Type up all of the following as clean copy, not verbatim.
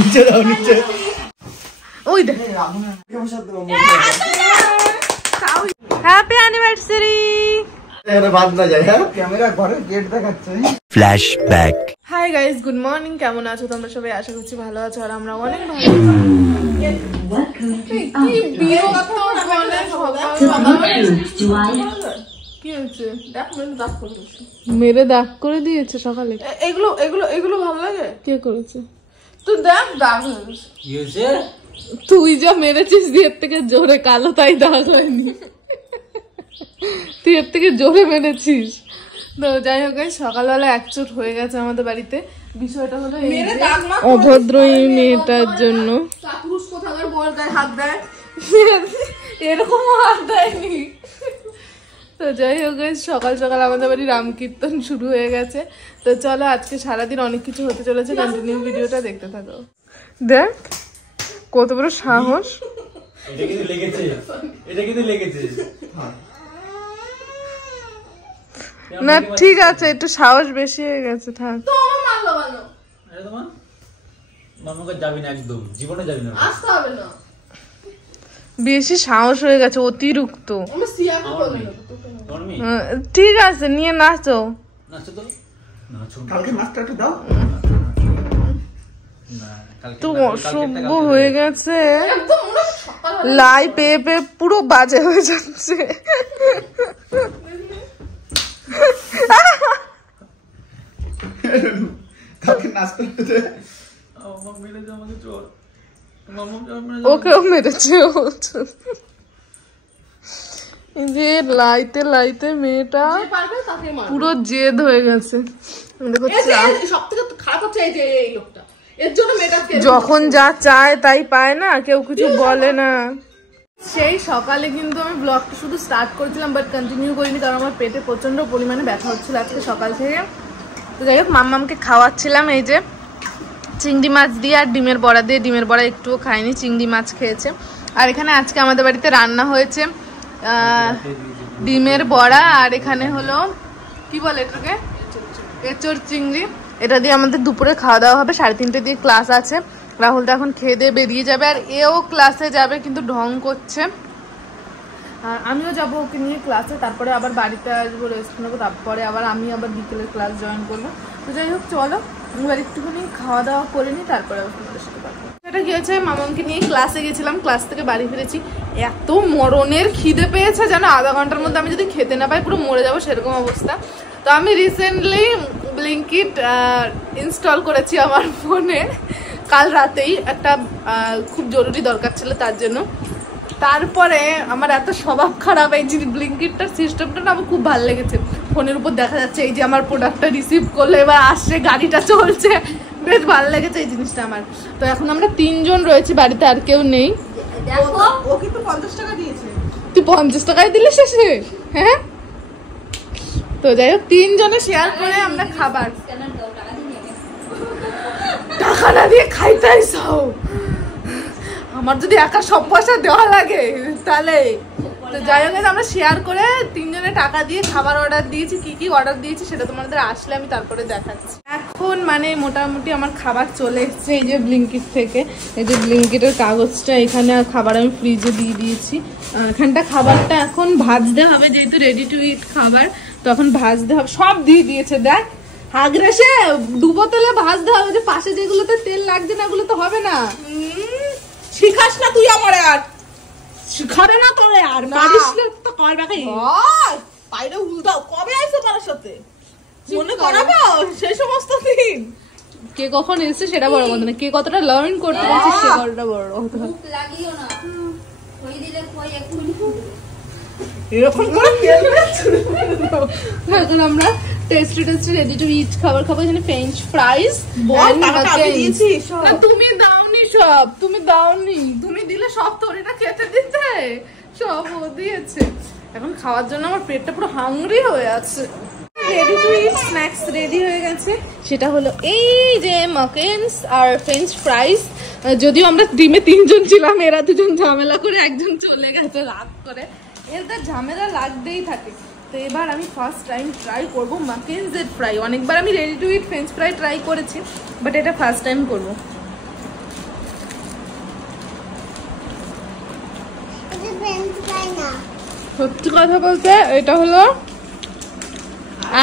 নিচে দাও নিচে ওই দেখ হ্যাপি অ্যানিভার্সারি বাদ না যায় হ্যাঁ ক্যামেরা ঘরে গেট দেখাচ্ছে flashback hi guys good morning কেমন আছো তোমরা সবাই আশা করছি ভালো আছো আর আমরা অনেক ভালো কি বিরক্ত বলে কি হয়েছে মেরে দাগ করে দিয়েছে সকালে এগুলো এগুলো এগুলো ভালো লাগে কে করেছে তুই দেখ দাগ হয়েছে কি হয়েছে তুই যা মেরেছিস দিয়ে থেকে জোরে কালো তাই দাগ হয়নি তুই এর থেকে জোরে মেরেছিস তো যাই হোক সকালবেলা একচোট হয়ে গেছে আমাদের বাড়িতে বিষয়টা হলো অভদ্র এই মেয়েটার জন্য পুরুষ কোথাকার বউয়ের গায়ে হাত দেয় এরকম হাত দেয়নি তো যাই হোক সকাল সকাল আমাদের বাড়ি রামকীর্তন শুরু হয়ে গেছে তো চলো আজকে সারাদিন অনেক কিছু হতে চলেছে কন্টিনিউ ভিডিওটা দেখতে থাকো দেখ কত বড় সাহস এটা কিন্তু লেগেছে না ঠিক আছে একটু সাহস বেশি হয়ে গেছে থাক যাবি না একদম জীবনে যাবি না বেশি সাহস হয়ে গেছে অতিরিক্ত ঠিক আছে নিয়ে নাচো তো অসভ্য হয়ে গেছে লাই পেয়ে পেয়ে পুরো বাজে হয়ে যাচ্ছে ওকেও মেরেছে যে লাইতে লাইতে মেয়েটা পুরো জেদ হয়ে গেছে যখন যা চায় তাই পায় না কেউ কিছু বলে না সেই সকালে কিন্তু আমি ব্লগটা শুধু স্টার্ট করেছিলাম বাট কন্টিনিউ করিনি কারণ আমার পেটে প্রচন্ড পরিমাণে ব্যথা হচ্ছিল আজকে সকাল থেকে তো যাই হোক মাম্মামকে খাওয়াচ্ছিলাম এই যে চিংড়ি মাছ দিয়ে আর ডিমের বড়া দিয়ে ডিমের বড়া একটুও খায়নি চিংড়ি মাছ খেয়েছে আর এখানে আজকে আমাদের বাড়িতে রান্না হয়েছে ডিমের বড়া আর এখানে হলো কি বলে এটাকে এঁচোড় চিংড়ি এটা দিয়ে আমাদের দুপুরে খাওয়া দাওয়া হবে 3:30 দিয়ে ক্লাস আছে রাহুল তো এখন খেয়ে দিয়ে বেরিয়ে যাবে আর এও ক্লাসে যাবে কিন্তু ঢং করছে আর আমিও যাবো ওকে নিয়ে ক্লাসে তারপরে আবার বাড়িতে আসবো রেস্ট নেবো তারপরে আবার আমি আবার বিকেলের ক্লাস জয়েন করবো তো যাই হোক চলো এবার একটুখানি খাওয়া দাওয়া করে নিই তারপরে আবার তোমাদের সাথে পারবো এটা কি হয়েছে মামাকে নিয়ে ক্লাসে গেছিলাম ক্লাস থেকে বাড়ি ফিরেছি এত মরণের খিদে পেয়েছে যেন আধা ঘন্টার মধ্যে আমি যদি খেতে না পাই পুরো মরে যাবো সেরকম অবস্থা তো আমি রিসেন্টলি ব্লিঙ্কিট ইনস্টল করেছি আমার ফোনে কাল রাতেই একটা খুব জরুরি দরকার ছিল তার জন্য তারপরে আমার এত স্বভাব খারাপ এই যে ব্লিঙ্কিটটার সিস্টেমটা না আমার খুব ভালো লেগেছে ফোনের উপর দেখা যাচ্ছে এই যে আমার প্রোডাক্টটা রিসিভ করলো এবার আসছে গাড়িটা চলছে বেশ ভালো লেগেছে এই জিনিসটা আমার তো এখন আমরা 3 জন রয়েছি বাড়িতে আর কেউ নেই ও কিন্তু 50 টাকা দিয়েছে তুই 50 টাকায় দিলে শেষে হ্যাঁ তো যাই হোক 3 জনে শেয়ার করে আমরা খাবার টাকা না দিয়ে খাইতে আইসাও আমার যদি একা সব পয়সা দেওয়া লাগে তাহলে তো যাই হোক আমরা শেয়ার করে 3 জনে টাকা দিয়ে খাবার অর্ডার দিয়েছি কি কি অর্ডার দিয়েছি সেটা তোমাদের আসলে আমি তারপরে দেখাচ্ছি এখন মানে মোটামুটি আমার খাবার চলে এসছে এই যে ব্লিঙ্কিট থেকে এই যে ব্লিঙ্কিটের কাগজটা এখানে খাবার আমি ফ্রিজে দিয়ে দিয়েছি এখানটা খাবারটা এখন ভাজতে হবে যেহেতু রেডি টু ইট খাবার তখন ভাজতে হবে সব দিয়ে দিয়েছে দেখ হাগরেসে 2 বোতলে ভাজতে হবে যে পাশে যেগুলোতে তেল লাগছে না ওগুলো তো হবে না শিখাস না তুই আমার আর শিখাবে না তোরে আর পারিস না তো কর বাকি বাইরে উল্টাও কবে আইছো তার সাথে মনে করাবো সেই সমস্ত দিন কে কখন এসেছে সেটা বড় কথা না কে কতটা লার্ন করতে পারছিস সে কতটা বড় কথা ভুক লাগিও না কই দিলে কই এরকম করে এখন আমরা টেস্টি রেডি টু ইট খাবার খাবো এখানে ফ্রেঞ্চ ফ্রাইজ তুমি দাওনি সব তুমি দাওনি তুমি দিলে সব তোর এটা খেতে দিতে সব ও দিয়েছে এখন খাওয়ার জন্য আমার পেটটা পুরো হাংরি হয়ে আছে ready to it snacks ready হয়ে গেছে সেটা হলো এই যে মাকেন্স আর ফ্রেঞ্চ ফ্রাইজ যদিও আমরা ডিমে 3 জন ছিলাম এরা 2 জন ঝামেলা করে একজন চলে গেছে রাত করে এরটা ঝামেলা লাগতেই থাকে তো এবার আমি ফার্স্ট টাইম ট্রাই করবো মাকেনজেড ফ্রাই অনেকবার আমি ready to it French fry try করেছি বাট এটা ফার্স্ট টাইম করবো সত্যি কথা বলতে এটা হলো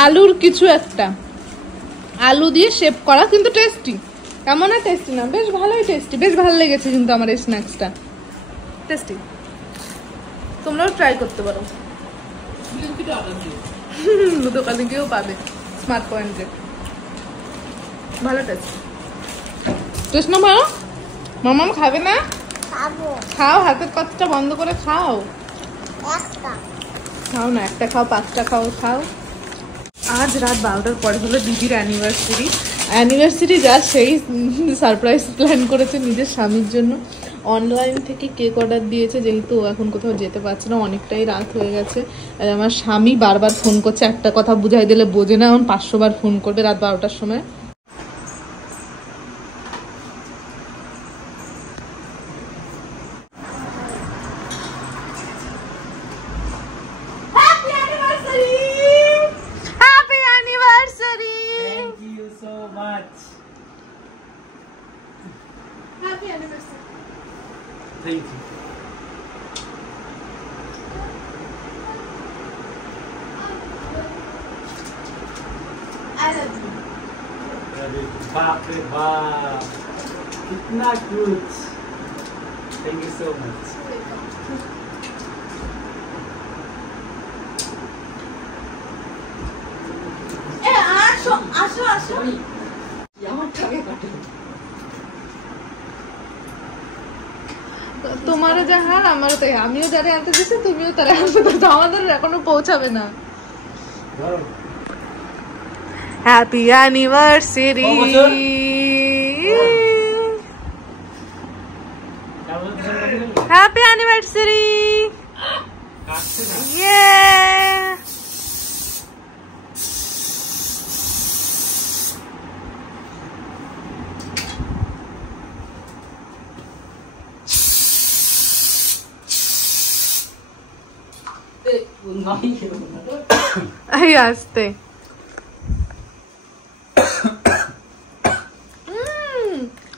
আলুর কিছু একটা, আলু দিয়ে শেপ করা, কিন্তু টেস্টি। এমন না টেস্টি না, বেশ ভালোই টেস্টি, বেশ ভালো লেগেছে কিন্তু আমার এই স্ন্যাক্সটা টেস্টি। তোমরাও ট্রাই করতে পারো, দোকানে গিয়েও পাবে স্মার্ট পয়েন্টে। ভালো টেস্ট, টেস্ট না ভালো? মামাম খাবে না? খাও, হাতের কাজটা বন্ধ করে খাও। খাও না, একটা খাও, 5টা খাও, খাও। আজ রাত 12টার পরে হলো দিদির অ্যানিভার্সারি যা সেই সারপ্রাইজ প্ল্যান করেছে নিজের স্বামীর জন্য। অনলাইন থেকে কেক অর্ডার দিয়েছে, যেহেতু এখন কোথাও যেতে পারছে না, অনেকটাই রাত হয়ে গেছে। আর আমার স্বামী বারবার ফোন করছে, একটা কথা বুঝাই দিলে বোঝে না, এখন 500 বার ফোন করবে রাত 12টার সময়। Thank you. I love you. बाप रे बाप, कितना cute. Thank you so much. আসো আসো আসো। তোমারও যা হাল আমারও তাই, আমিও যারা আনতে দিচ্ছি তুমিও তারা আনতে দিচ্ছ, আমাদের এখনো পৌঁছাবে না। Happy anniversary, happy anniversary. আসতে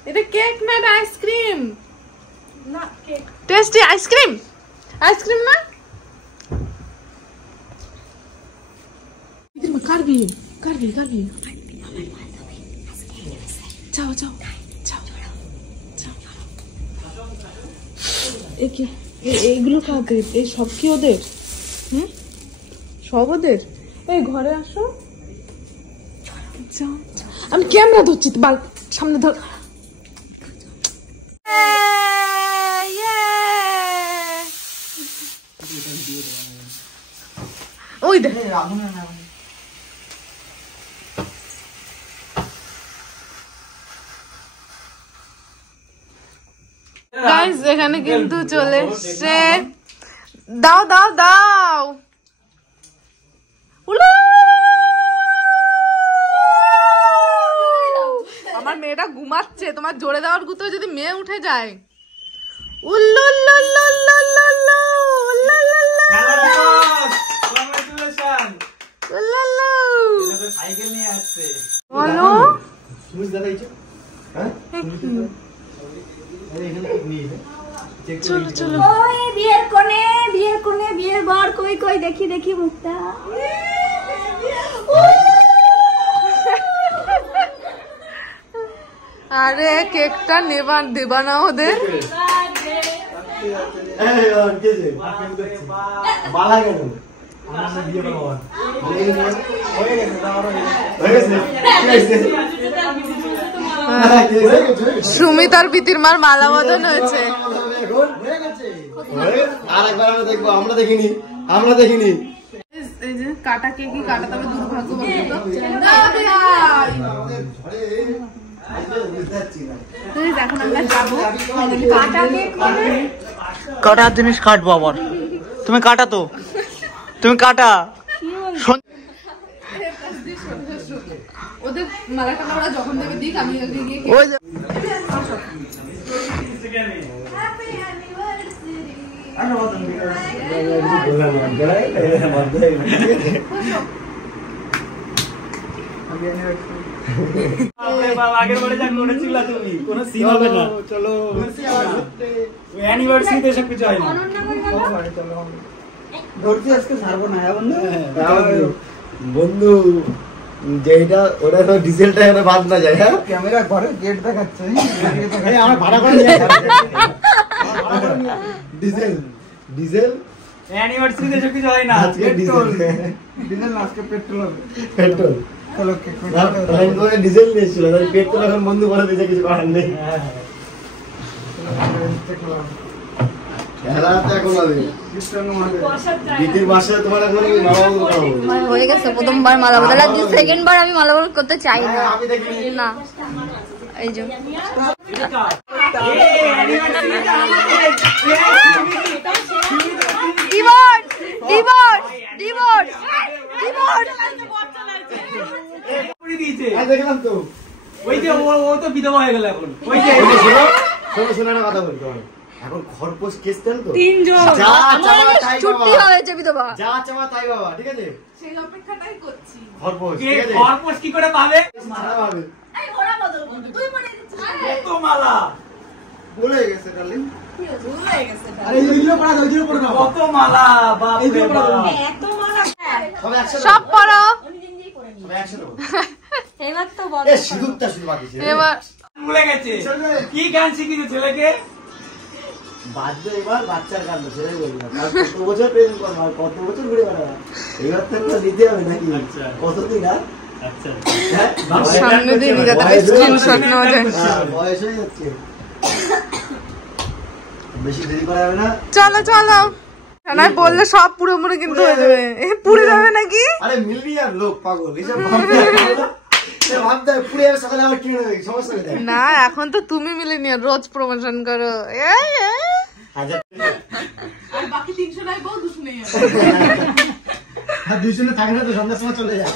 এটা কেক না, আইসক্রিম না, কেক টেস্টি আইসক্রিম, আইসক্রিম না। কারবি কারবি কারবি, যাও যাও যাও যাও। এইগুলো কাদের? এই সব কি ওদের? সব ওদের? এই ঘরে আসো, আমি ক্যামেরা ধরছি, বাল সামনে ধর। ওই দেখ গাইস, এখানে কিন্তু চলে এসছে। দাও দাও দাও, আমার মেয়েটা ঘুমাচ্ছে, তোমার জোরে দেওয়ার গুতো যদি মেয়ে উঠে যায়। চলো চলো, বিয়ের কোণে বিয়ের বর কই কই, দেখি দেখি মুখটা। আরে কেকটা দেবা না ওদের? সুমিত আর প্রীতির মার মালা বদল হয়েছে। আরেকবার আমরা দেখবো, আমরা দেখিনি। এই যে কাটা কেকই কাটা, তবে দুর্ভাগ্য এখন আমরা যাবো। কাটা জিনিস কাটবো আবার, তুমি কাটা তো, তুমি কাটা। ওদের মালাটা ওরা যখন দেবে দিক, আমি গিয়ে আগের বারে যা করেছিল তুমি, কোনো সিন হবে না। চলো অ্যানিভার্সারিতে এসব কিছু হয় না। ধরছি আজকে ছাড়বো না হ্যাঁ বন্ধু? বন্ধু যেটা ওটা তো ডিজেলটা এখানে বাদ না যায়। হ্যাঁ ক্যামেরা ঘরে গেট দেখাচ্ছে। আমার ভাড়া করে ডিজেল ডিজেল অ্যানিভার্সারিতে এসব কিছু হয় না। আজকে ডিজেল ডিজেল না, আজকে পেট্রোল হবে। পেট্রোল চলো কেক ডিজেল নিয়েছিল পেট্রোল এখন বন্ধু করে দিয়েছে, কিছু করার নেই। খেলাতে এখন হবে দিদির বাসায় তোমার এখন হয়ে গেছে প্রথমবার মালা বদল, আর সেকেন্ড বার আমি মালা বদল করতে চাই না। আমি দেখি না এই যে ডিভোর্স ডিভোর্স ডিভোর্স ডিভোর্স দেখলাম তো ওই যে ও তো বিধবা হয়ে গেল এখন। ওই যে শোনো একটা কথা বলতে হবে, এখন খরপোশ কেস দেন তো তিনজন যা চাওয়া তাই ছুটি বাবা, হয়েছে বিধবা। যা চাওয়া তাই বাবা, ঠিক আছে? সেই অপেক্ষাটাই করছি। খরপোশ কে ঠিক আছে? খরপোশ কি করে পাবে? মারা পাবে। কত মালা, ভুলে গেছে ডার্লিং। আরে ওইগুলো পড়া দাও, ওইগুলো পড়া দাও। কত মালা, বাপ রে এইগুলো পড়া দাও। বাপ। সব একসাথে সব পড়ো। সব একসাথে বলো। এবার তো বল এ সিঁদুরটা শুধু বাকি ছিল। এবার ভুলে গেছে কি গান শিখিয়েছে ছেলেকে। বাধ্য এবার বাচ্চার কান্ড ছেড়ে বলি না, কত বছর প্রেম করবো আর কত বছর ঘুরে বেড়াবো, এবার তো একটা দিতে হবে নাকি? কতদিন আর হ্যাঁ? সামনে দিয়ে নিয়ে যাতে স্ক্রিনশট নেওয়া যায়। বয়স হয়ে যাচ্ছে, বেশি দেরি করা যাবে না। চলো চলো, নাই বললে সব পুরোপুরি কিন্তু হয়ে যাবে। পুড়ে যাবে নাকি? আরে মিলিয়ার লোক পাগল এসব ভাবতে পুড়ে যাবে, সকালে আবার কিনে দেবে, সমস্যা হয়ে যায়। না এখন তো তুমি মিলেনিয়ার, রোজ প্রমোশন করো। হাজার আর বাকি 300 নাই বল, 200 নেই। আর 200 থাকে না তো, সন্ধ্যার সময় চলে যায়।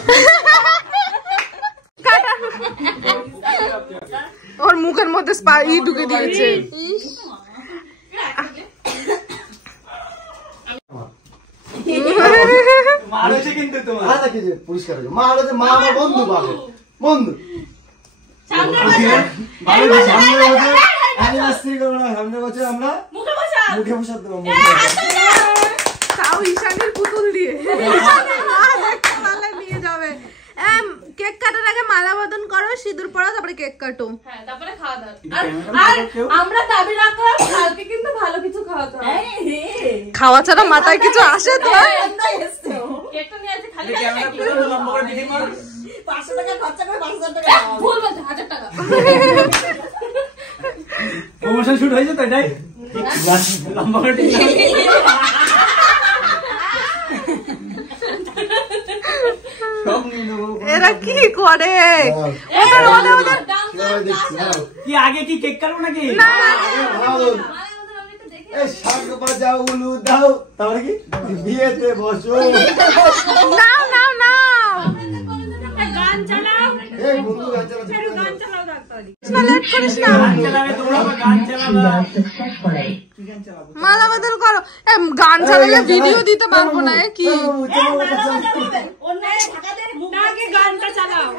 ওর মুখের মধ্যে স্পাই ঢুকে দিয়েছে। মার হয়েছে কিন্তু তোমার। মা নাকি যে পরিষ্কার হয়েছে, মা হলো যে মা আমার বন্ধু পাবে, বন্ধু অ্যানিভার্সারি করবো না, সামনে বছর আমরা মুখে বসার দেবো। তাও ঈশানীর পুতুল দিয়ে নিয়ে যাবে। কেক কাটার আগে মালা বদন করো, সিঁদুর পরাও, তারপরে কেক কাটো। হ্যাঁ, তারপরে খাওয়া দাওয়া। আর আমরা দাবি রাখলাম কালকে কিন্তু ভালো কিছু খাওয়াতে হবে। খাওয়া ছাড়া মাথায় কিছু আসে তো? কেকটা নিয়ে আসে খালি ক্যামেরা করে লম্বা করে দিদি মার। 500 টাকা খরচা করে 5000 টাকা ভুল বলছে, 1000 টাকা। প্রমোশন শুট হয়েছে তো এটাই লম্বা করে দিদি। সব নিয়ে নেবো। এরা কি করে? ওদের ওদের ওদের দেখছি না কি আগে কি কেক কাটবো নাকি? ভালো। এই শাক বাজাও উলু দাও, তারপরে কি বিয়েতে বসো। নাও নাও নাও। গান চালাও, এই বন্ধু গান চালাতে গান চালাও ডাক্তারি। লেট করিস না। গান চালাবে তোমরা, আবার গান চালাবে। মালা বদল করো। গান চালালে ভিডিও দিতে পারবো না। কি আগে গানটা চালাও।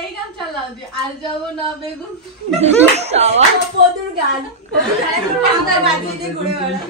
এই গান চালাও যে আর যাবো না বেগুন। পদুর গান মাথা বাজিয়ে দিয়ে ঘুরে বেড়ায়।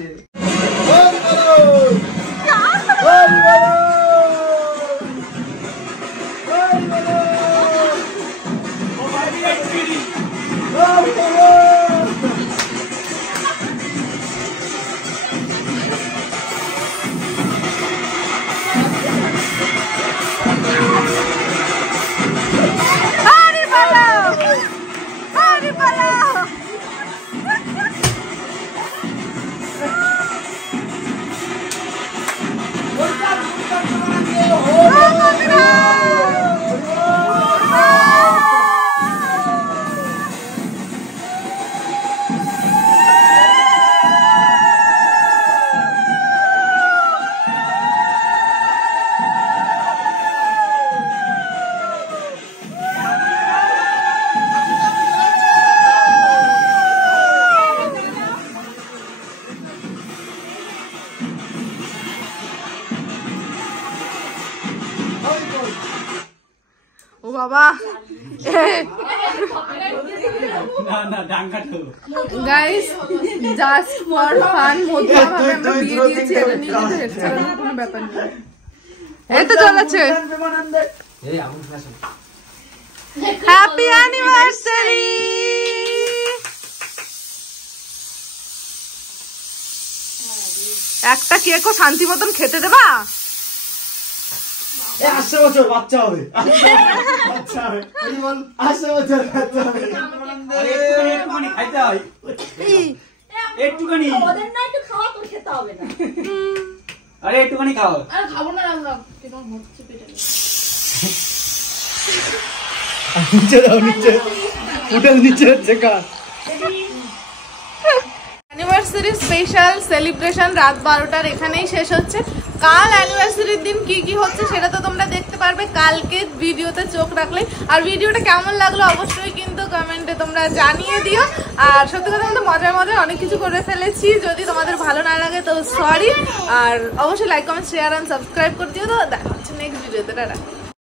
বাবা গাইস জাস্ট ফর ফান মধ্যে ভাবে আমরা বিয়ে দিয়েছি, এটা নিয়ে কিন্তু হেড চালানোর কোনো ব্যাপার নেই। এই তো চলেছে হ্যাপি অ্যানিভার্সারি। একটা কেকও শান্তি মতন খেতে দেবা? 80 বছর বাচ্চা হবে, বাচ্চা হবে, 80 বছর বাচ্চা হবে। একটুখানি খাইতে হয়, একটুখানি। ওদের না একটু খাওয়া তো খেতে হবে না। আরে একটুখানি খাও। আর খাবো না আমরা, কেমন হচ্ছে পেটে। নিচে দাও, নিচে হোটেল নিচে হচ্ছে কা। অ্যানিভার্সারি স্পেশাল সেলিব্রেশন রাত 12টার এখানেই শেষ হচ্ছে। কাল অ্যানিভার্সারির দিন কি কি হচ্ছে সেটা তো তোমরা দেখতে পারবে কালকে ভিডিওতে চোখ রাখলে। আর ভিডিওটা কেমন লাগলো অবশ্যই কিন্তু কমেন্টে তোমরা জানিয়ে দিও। আর সত্যি কথা বলতে মজার মজার অনেক কিছু করে ফেলেছি, যদি তোমাদের ভালো না লাগে তো সরি। আর অবশ্যই like comment share and subscribe করে দিও। তো দেখা হচ্ছে নেক্সট ভিডিওতে। টাটা।